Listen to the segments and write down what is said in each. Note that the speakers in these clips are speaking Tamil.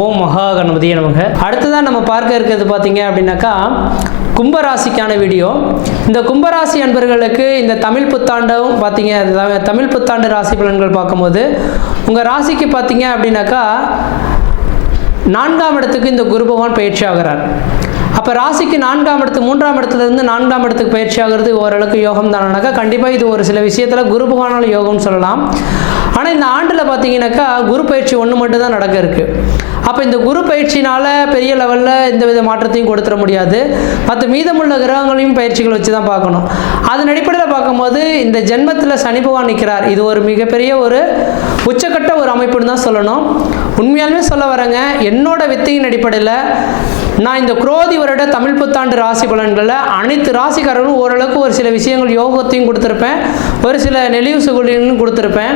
ஓம் மகா கணபதியை நமக்கு அடுத்ததான் நம்ம பார்க்க இருக்கிறது பார்த்தீங்க அப்படின்னாக்கா கும்பராசிக்கான வீடியோ. இந்த கும்பராசி அன்பர்களுக்கு இந்த தமிழ் புத்தாண்டும் பார்த்தீங்க தமிழ் புத்தாண்டு ராசி பலன்கள் பார்க்கும்போது உங்கள் ராசிக்கு பார்த்தீங்க அப்படின்னாக்கா நான்காம் இடத்துக்கு இந்த குரு பகவான் பயிற்சி ஆகிறார். அப்போ ராசிக்கு நான்காம் இடத்து மூன்றாம் இடத்துலேருந்து நான்காம் இடத்துக்கு பயிற்சி ஆகிறது ஓரளவுக்கு யோகம் தானாக்கா கண்டிப்பாக இது ஒரு சில விஷயத்தில் குரு பகவானால் யோகம்னு சொல்லலாம். ஆனால் இந்த ஆண்டில் பார்த்தீங்கன்னாக்கா குரு பயிற்சி ஒன்று மட்டும் தான் நடக்க இருக்குது அப்போ இந்த குரு பயிற்சினால் பெரிய லெவலில் எந்த வித மாற்றத்தையும் கொடுத்துட முடியாது. மற்ற மீதமுள்ள கிரகங்களையும் பயிற்சிகள் வச்சு தான் பார்க்கணும். அதன் அடிப்படையில் பார்க்கும்போது இந்த ஜென்மத்தில் சனி பகவான் நிற்கிறார் இது ஒரு மிகப்பெரிய ஒரு உச்சக்கட்ட ஒரு அமைப்புன்னு தான் சொல்லணும். உண்மையாலுமே சொல்ல வரேங்க என்னோட வித்தையின் அடிப்படையில் நான் இந்த குரோதி வருட தமிழ் புத்தாண்டு ராசி பலன்களில் அனைத்து ராசிக்காரர்களும் ஓரளவுக்கு ஒரு சில விஷயங்கள் யோகத்தையும் கொடுத்துருப்பேன். ஒரு சில நெளிவு சுகுலியும் கொடுத்துருப்பேன்.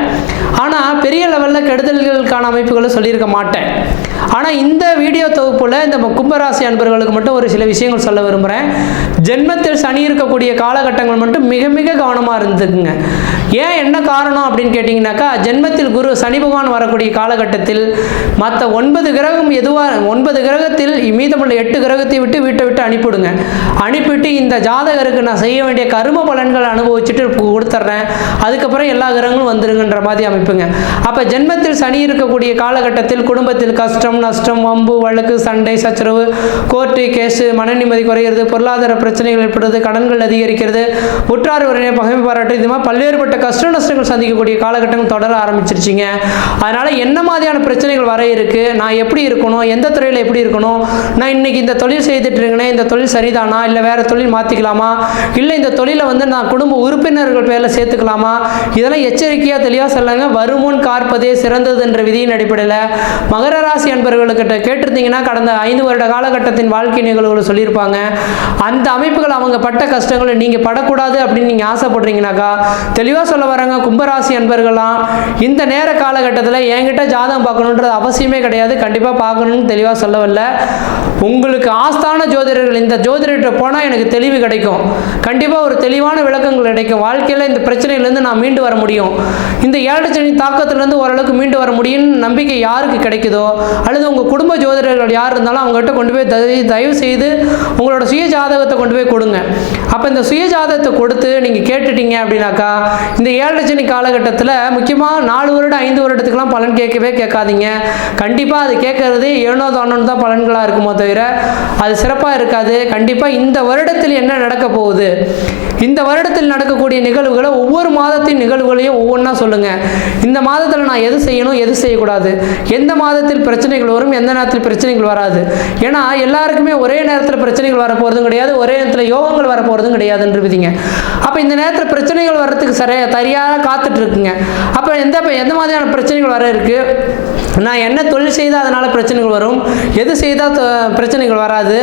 ஆனால் பெரிய லெவலில் கெடுதல்களுக்கான அமைப்புகளை சொல்லியிருக்க மாட்டேன். ஆனால் இந்த வீடியோ தொகுப்பில் இந்த கும்பராசி அன்பர்களுக்கு மட்டும் ஒரு சில விஷயங்கள் சொல்ல விரும்புகிறேன் ஜென்மத்தில் சனி இருக்கக்கூடிய காலகட்டங்கள் மட்டும் மிக மிக கவனமாக இருந்துக்குங்க. ஏன் என்ன காரணம் அப்படின்னு கேட்டிங்கனாக்கா ஜென்மத்தில் குரு சனி பகவான் வரக்கூடிய காலகட்டத்தில் மற்ற ஒன்பது கிரகம் எதுவாக ஒன்பது கிரகத்தில் மீதமுள்ள எட்டு கிரகத்தை விட்டு வீட்டை விட்டு அனுப்பிவிடுங்க. அனுப்பிவிட்டு இந்த ஜாதகருக்கு நான் செய்ய வேண்டிய கரும பலன்களை அனுபவிச்சுட்டு கொடுத்துட்றேன் அதுக்கப்புறம் எல்லா கிரகங்களும் வந்துருங்கன்ற மாதிரி அமைப்புங்க. அப்போ ஜென்மத்தில் சனி இருக்கக்கூடிய காலகட்டத்தில் குடும்பத்தில் கஷ்டம் நஷ்டம் வம்பு வழக்கு சண்டை சச்சரவு கோர்ட்டு கேஸு மன நிம்மதி குறைகிறது பொருளாதார பிரச்சனைகள் ஏற்படுறது கடன்கள் அதிகரிக்கிறது உற்றார் உறவினை பகைமை பாராட்டு இது மாதிரி பல்வேறுபட்ட கஷ்ட நஷ்டங்கள் சந்திக்கக்கூடிய காலகட்டங்கள் தொடர ஆரம்பிச்சிருச்சிங்க. அதனால் என்ன மாதிரியான பிரச்சனைகள் வர இருக்கு நான் எப்படி இருக்கணும் எந்த துறையில் எப்படி இருக்கணும் நான் இன்னைக்கு இந்த தொழில் செய்துட்டு இருக்கேனே இந்த தொழில் சரிதானா இல்லை வேற தொழில் மாற்றிக்கலாமா இல்லை இந்த தொழிலை வந்து நான் குடும்ப உறுப்பினர்கள் பேரில் சேர்த்துக்கலாமா இதெல்லாம் எச்சரிக்கையாக தெளிவாக சொல்லுங்க. வருமுன் காற்பதே சிறந்தது என்ற விதியின் அடிப்படையில் மகர ராசி அன்பர்களுக்கிட்ட கேட்டிருந்தீங்கன்னா கடந்த ஐந்து வருட காலகட்டத்தின் வாழ்க்கை நிகழ்வுகளை சொல்லியிருப்பாங்க. அந்த அமைப்புகள் அவங்க பட்ட கஷ்டங்களை நீங்கள் படக்கூடாது அப்படின்னு நீங்கள் ஆசைப்படுறீங்கனாக்கா தெளிவாக சொல்ல வராங்க கும்பராசி அன்பர்கள்லாம் இந்த நேர காலகட்டத்தில் என்கிட்ட ஜாதகம் பார்க்கணுன்றது அவசியமே கிடையாது கண்டிப்பாக பார்க்கணும்னு தெளிவாக சொல்ல வரல. உங்களுக்கு ஆஸ்தான ஜோதிடர்கள் இந்த ஜோதிடர்கிட்ட போனால் எனக்கு தெளிவு கிடைக்கும். கண்டிப்பாக ஒரு தெளிவான விளக்கங்கள் கிடைக்கும். வாழ்க்கையில் இந்த பிரச்சனையிலேருந்து நான் மீண்டு வர முடியும். இந்த ஏழு சனி தாக்கத்திலேருந்து ஓரளவுக்கு மீண்டு வர முடியும்னு நம்பிக்கை யாருக்கு கிடைக்குதோ அல்லது உங்கள் குடும்ப ஜோதிடர்கள் யார் இருந்தாலும் அவங்ககிட்ட கொண்டு போய் தயவு தயவு செய்து உங்களோட சுய ஜாதகத்தை கொண்டு போய் கொடுங்க. அப்போ இந்த சுய ஜாதகத்தை கொடுத்து நீங்கள் கேட்டுட்டீங்க அப்படின்னாக்கா இந்த ஏழரை காலகட்டத்தில் முக்கியமாக நாலு வருடம் ஐந்து வருடத்துக்குலாம் பலன் கேட்கவே கேட்காதீங்க. கண்டிப்பாக அது கேட்கறது ஏனோ தானோன்னு தான் பலன்களாக இருக்குமோ தவிர அது சிறப்பாக இருக்காது. கண்டிப்பாக இந்த வருடத்தில் என்ன நடக்க போகுது? இந்த வருடத்தில் நடக்கக்கூடிய நிகழ்வுகளை ஒவ்வொரு மாதத்தின் நிகழ்வுகளையும் ஒவ்வொன்றா சொல்லுங்கள் இந்த மாதத்தில் நான் எது செய்யணும் எது செய்யக்கூடாது? எந்த மாதத்தில் பிரச்சனை பிரச்சனைகள் வரும் எந்த நேரத்தில் பிரச்சனைகள் வராது. ஏன்னா எல்லாருக்குமே ஒரே நேரத்தில் பிரச்சனைகள் வரப்போகிறதும் கிடையாது ஒரே நேரத்தில் யோகங்கள் வரப்போகிறதும் கிடையாதுன்றதுங்க அப்போ இந்த நேரத்தில் பிரச்சனைகள் வர்றதுக்கு சரியாக சரியாக காத்துட்டு இருக்குங்க. அப்போ எந்த எந்த மாதிரியான பிரச்சனைகள் வர இருக்கு? நான் என்ன தொழில் செய்தால் அதனால் பிரச்சனைகள் வரும்? எது செய்தால் பிரச்சனைகள் வராது?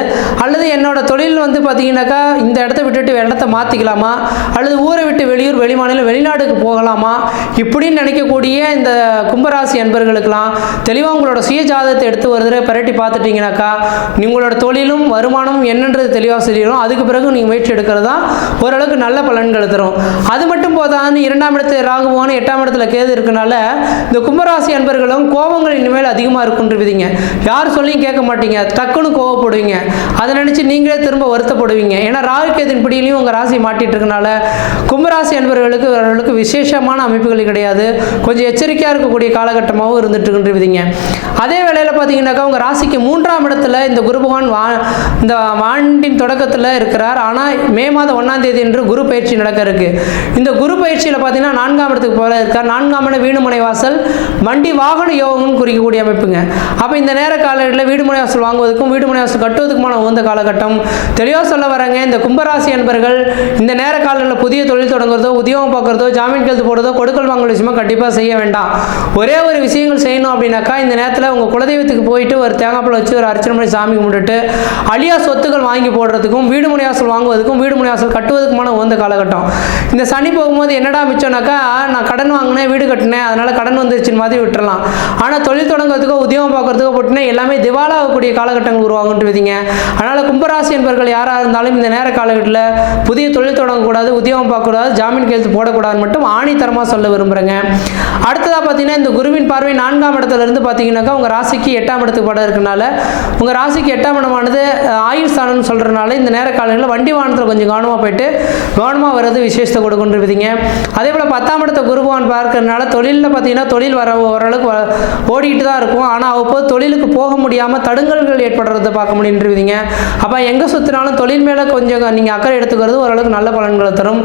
அல்லது என்னோட தொழில் வந்து பார்த்தீங்கன்னாக்கா இந்த இடத்த விட்டுட்டு இடத்த மாற்றிக்கலாமா அல்லது ஊரை விட்டு வெளியூர் வெளிமாநிலம் வெளிநாடுக்கு போகலாமா? இப்படின்னு நினைக்கக்கூடிய இந்த கும்பராசி அன்பர்களுக்கெல்லாம் தெளிவாக உங்களோட சுய ஜாதகத்தை எடுத்து ஒரு தடவை பரட்டி பார்த்துட்டிங்கனாக்கா உங்களோட தொழிலும் வருமானமும் என்னன்றது தெளிவாக சொல்லிடும் அதுக்கு பிறகு நீங்கள் முயற்சி எடுக்கிறது தான் ஓரளவுக்கு நல்ல பலன்களை தரும். அது மட்டும் போதான்னு இரண்டாம் இடத்து ராகுவான எட்டாம் இடத்துல கேது இருக்கனால இந்த கும்பராசி அன்பர்களும் கோபங்கள் இனிமேல் அதிகமாக இருக்குன்ற விதிங்க. யார் சொல்லியும் கேட்க மாட்டீங்க. டக்குன்னு கோவப்படுவீங்க. அதை நினச்சி நீங்களே திரும்ப வருத்தப்படுவீங்க. ஏன்னா ராகு கேதின் பிடியிலையும் உங்கள் ராசி மாட்டிட்டு இருக்கனால கும்பராசி அன்பர்களுக்கு அவர்களுக்கு விசேஷமான அமைப்புகள் கிடையாது. கொஞ்சம் எச்சரிக்கையாக இருக்கக்கூடிய காலகட்டமாகவும் இருந்துட்டு இருக்கின்ற விதிங்க. அதே வேளையில் பார்த்தீங்கன்னாக்கா உங்கள் ராசிக்கு மூன்றாம் இடத்துல இந்த குரு பகவான் வா இந்த ஆண்டின் தொடக்கத்தில் இருக்கிறார். ஆனால் மே மாதம் ஒன்றாம் தேதி என்று குரு பயிற்சி நடக்க இருக்கு. இந்த குரு பயிற்சியில் பார்த்தீங்கன்னா நான்காம் இடத்துக்கு போல இருக்கார். நான்காம் இடம் வீடுமனை வாசல் வண்டி வாகன யோகம்னு குறிக்கக்கூடிய அமைப்புங்க. அப்போ இந்த நேர காலங்களில் வீடுமுனை வாசல் வாங்குவதற்கும் வீடுமுனை வாசல் கட்டுவதற்குமான உகந்த காலகட்டம். தெளிவாக சொல்ல வரேங்க இந்த கும்பராசி என்பர்கள் இந்த நேர காலங்களில் புதிய தொழில் தொடங்குறதோ உத்தியோகம் பார்க்குறதோ ஜாமீன் கழுத்து போடுறதோ கொடுக்கல் வாங்கல் விஷயமா கண்டிப்பாக செய்ய வேண்டாம். ஒரே ஒரு விஷயங்கள் செய்யணும் அப்படின்னாக்கா இந்த நேரத்தில் உங்கள் குலதெய்வத்துக்கு போயிட்டு ஒரு தேங்காய் பழம் வச்சு ஒரு அர்ச்சனை பண்ணி சாமி கும்பிட்டுட்டு அழியா சொத்துக்கள் வாங்கி போடுறதுக்கும் வீடு முனையாசல் வாங்குவதற்கும் வீடு முனையாசல் கட்டுவதற்குமான உகந்த காலகட்டம். இந்த சனி போகும்போது என்னடா மிச்சம்னாக்கா நான் கடன் வாங்கினேன் வீடு கட்டினேன் அதனால் கடன் வந்துருச்சு மாதிரி விட்டுறலாம். ஆனால் தொழில் தொடங்குறதுக்கோ உத்தியோகம் பார்க்குறதுக்கோ போட்டுனா எல்லாமே திவாலாகக்கூடிய காலகட்டங்கள் உருவாகுன்ட்டு விதிங்க. அதனால் கும்பராசி என்பவர்கள் யாராக இருந்தாலும் இந்த நேர காலகட்டத்தில் புதிய தொழில் தொடங்கக்கூடாது உத்தியோகம் பார்க்கக்கூடாது ஜாமீன் கையெழுத்து போடக்கூடாது மட்டும் ஆணித்தரமாக சொல்ல விரும்புகிறேங்க அடுத்ததாக பார்த்தீங்கன்னா இந்த குருவின் பார்வை நான்காம் இடத்துல இருந்து பார்த்தீங்கன்னாக்கா உங்கள் ராசிக்கு எட்டாம் இடத்துக்கு படம் இருக்கனால உங்கள் ராசிக்கு எட்டாம் இடமானது ஆயுள் ஸ்தானம்னு சொல்கிறனால இந்த நேர காலங்களில் வண்டி வாகனத்தில் கொஞ்சம் கவனமாக போயிட்டு கவனமாக வர்றது விசேஷத்தை கொடுக்குன்றிருப்பீங்க அதே போல் பத்தாம் இடத்தை குருபவான் பார்க்கறதுனால தொழிலில் பார்த்தீங்கன்னா தொழில் வர ஓரளவுக்கு ஓடிக்கிட்டு தான் இருக்கும். ஆனால் அவ்வப்போது தொழிலுக்கு போக முடியாமல் தடுங்கல்கள் ஏற்படுறத பார்க்க முடியுன்றீங்க அப்போ எங்கே சுற்றினாலும் தொழில் மேலே கொஞ்சம் நீங்கள் அக்கறை எடுத்துக்கிறது ஓரளவுக்கு நல்ல பலன்களை தரும்.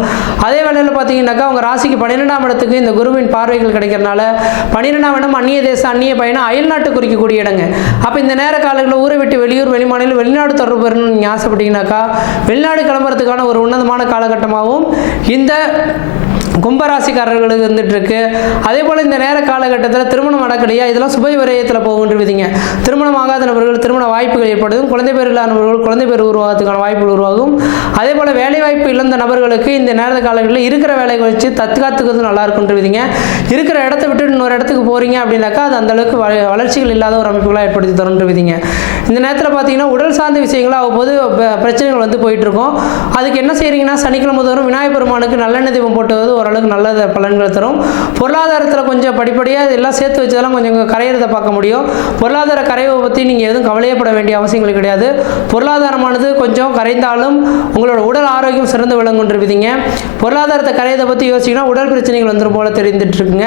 அதே வேளையில் பார்த்தீங்கன்னாக்கா உங்கள் ராசிக்கு பன்னிரெண்டாம் இடத்துக்கு இந்த குருவின் பார்வைகள் கிடைக்கிறனால பன்னிரெண்டாம் இடம் அந்நிய தேசம் அந்நிய பயணம் அயல்நாட்டு குறிக்கக்கூடிய இடங்க. அப்போ இந்த நேர காலங்களில் ஊரை விட்டு வெளியூர் வெளிமாநிலம் வெளிநாடு தொடர்பு வரணும்னு நீங்கள் ஆசைப்பட்டீங்கன்னாக்கா வெளிநாடு கிளம்புறதுக்கான ஒரு உன்னதமான காலகட்டமாகவும் இந்த கும்பராசிக்காரர்களுக்கு வந்துட்டு இருக்கு அதே போல் இந்த நேர காலகட்டத்தில் திருமணம் நடக்கலையா இதெல்லாம் சுப விரயத்தில் போகுன்றிருவீங்க திருமணம் ஆகாத நபர்கள் திருமண வாய்ப்புகள் ஏற்படுதும். குழந்தை பேர் இல்லாத நபர்கள் குழந்தை பேர் உருவாகிறதுக்கான வாய்ப்புகள் உருவாகும். அதே போல் வேலை வாய்ப்பு இழந்த நபர்களுக்கு இந்த நேர காலங்களில் இருக்கிற வேலையை வச்சு தற்காத்துக்கிறது நல்லா இருக்குன்றவிதிங்க இருக்கிற இடத்த விட்டு இன்னொரு இடத்துக்கு போகிறீங்க அப்படின்னாக்கா அது அந்த அளவுக்கு வ- வளர்ச்சிகள் இல்லாத ஒரு அமைப்புகளாக ஏற்படுத்தி தருன்றிருவீங்க இந்த நேரத்தில் பார்த்தீங்கன்னா உடல் சார்ந்த விஷயங்களாக அவ்வப்போது ப- பிரச்சனைகள் வந்து போயிட்டு இருக்கும் அதுக்கு என்ன செய்கிறீங்கன்னா சனிக்கிழமை தோறும் விநாயகர் பெருமானுக்கு நல்லெண்ணெய் தீபம் போட்டுவது ஓரளவுக்கு நல்ல பலன்களை தரும். பொருளாதாரத்தில் கொஞ்சம் படிப்படியாக இதெல்லாம் சேர்த்து வச்சதெல்லாம் கொஞ்சம் கரையிறதை பார்க்க முடியும். பொருளாதார கரைவை பற்றி நீங்கள் எதுவும் கவலையப்பட வேண்டிய அவசியங்கள் கிடையாது. பொருளாதாரமானது கொஞ்சம் கரைந்தாலும் உங்களோட உடல் ஆரோக்கியம் சிறந்து விளங்குன்றிருப்பீங்க பொருளாதாரத்தை கரையதை பற்றி யோசிச்சிங்கன்னா உடல் பிரச்சனைகள் வந்துடும் போல தெரிந்துட்டு இருக்குங்க.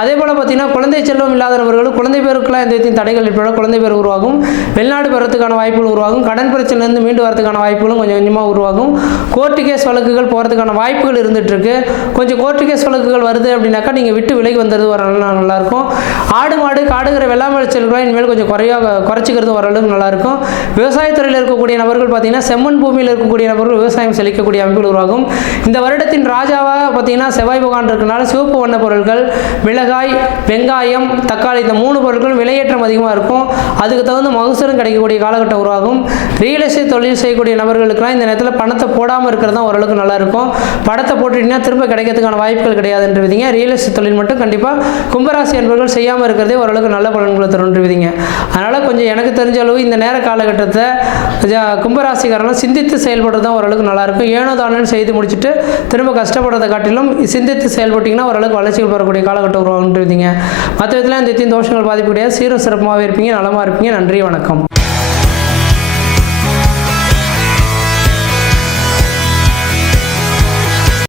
அதே போல் பார்த்தீங்கன்னா குழந்தை செல்வம் இல்லாதவர்களும் குழந்தை பேருக்குலாம் எந்த விதத்தையும் தடைகள் ஏற்பட குழந்தை பேர் உருவாகும். வெளிநாடு பெறத்துக்கான வாய்ப்புகள் உருவாகும். கடன் பிரச்சனைலேருந்து மீண்டு வரதுக்கான வாய்ப்புகளும் கொஞ்சம் கொஞ்சமாக உருவாகும். கோர்ட்டு கேஸ் வழக்குகள் போகிறதுக்கான வாய்ப்புகள் இருந்துட்டு இருக்கு. கொஞ்சம் கோர்ட்டு கேஸ் வழக்குகள் வருது அப்படின்னாக்கா நீங்கள் விட்டு விலகி வந்தது ஒரு நல்லாயிருக்கும். ஆடு மாடு காடுகிற வெள்ளாமை விளைச்சல்களை இனிமேல் கொஞ்சம் குறையாக குறைச்சிக்கிறது ஓரளவுக்கு நல்லாயிருக்கும். விவசாயத்துறையில் இருக்கக்கூடிய நபர்கள் பார்த்தீங்கன்னா செம்மண் பூமியில் இருக்கக்கூடிய நபர்கள் விவசாயம் செழிக்கக்கூடிய அமைப்புகள் உருவாகும். இந்த வருடத்தின் ராஜாவாக பார்த்தீங்கன்னா செவ்வாய் பகவான் இருக்கனால சிவப்பு வண்ண பொருட்கள் மிளகாய் வெங்காயம் தக்காளி இந்த மூணு பொருட்களும் விலையேற்றம் அதிகமாக இருக்கும். அதுக்கு தகுந்த மகசூலும் கிடைக்கக்கூடிய காலகட்டம் உருவாகும். ரியல் எஸ்டேட் தொழில் செய்யக்கூடிய நபர்களுக்கெல்லாம் இந்த நேரத்தில் பணத்தை போடாமல் இருக்கிறது தான் ஓரளவுக்கு நல்லாயிருக்கும். பணத்தை போட்டுட்டீங்கன்னா திரும்ப கிடைக்க கிடைக்கிறதுக்கான வாய்ப்புகள் கிடையாதுன்றவிதிங்க ரியல் எஸ்டேட் தொழில் மட்டும் கண்டிப்பாக கும்பராசி என்பவர்கள் செய்யாமல் இருக்கிறதே ஓரளவுக்கு நல்ல பலன்களை தருன்றவிதிங்க அதனால் கொஞ்சம் எனக்கு தெரிஞ்ச அளவு இந்த நேர காலகட்டத்தை ஜ- கும்பராசிக்காரங்களும் சிந்தித்து செயல்படுறது தான் ஓரளவுக்கு நல்லாயிருக்கும் ஏனோ தானோன்னு செய்து முடிச்சுட்டு திரும்ப கஷ்டப்படுறதை காட்டிலும் சிந்தித்து செயல்பட்டிங்கன்னா ஓரளவுக்கு வளர்ச்சிகள் பெறக்கூடிய காலகட்டம் உருவாகுன்றவிதிங்க மற்ற விதத்தில் இந்த தோஷங்கள் பாதிப்பு கிடையாது. சீரும் சிறப்பாகவே இருப்பீங்க. நலமாக இருப்பீங்க. நன்றி. வணக்கம்.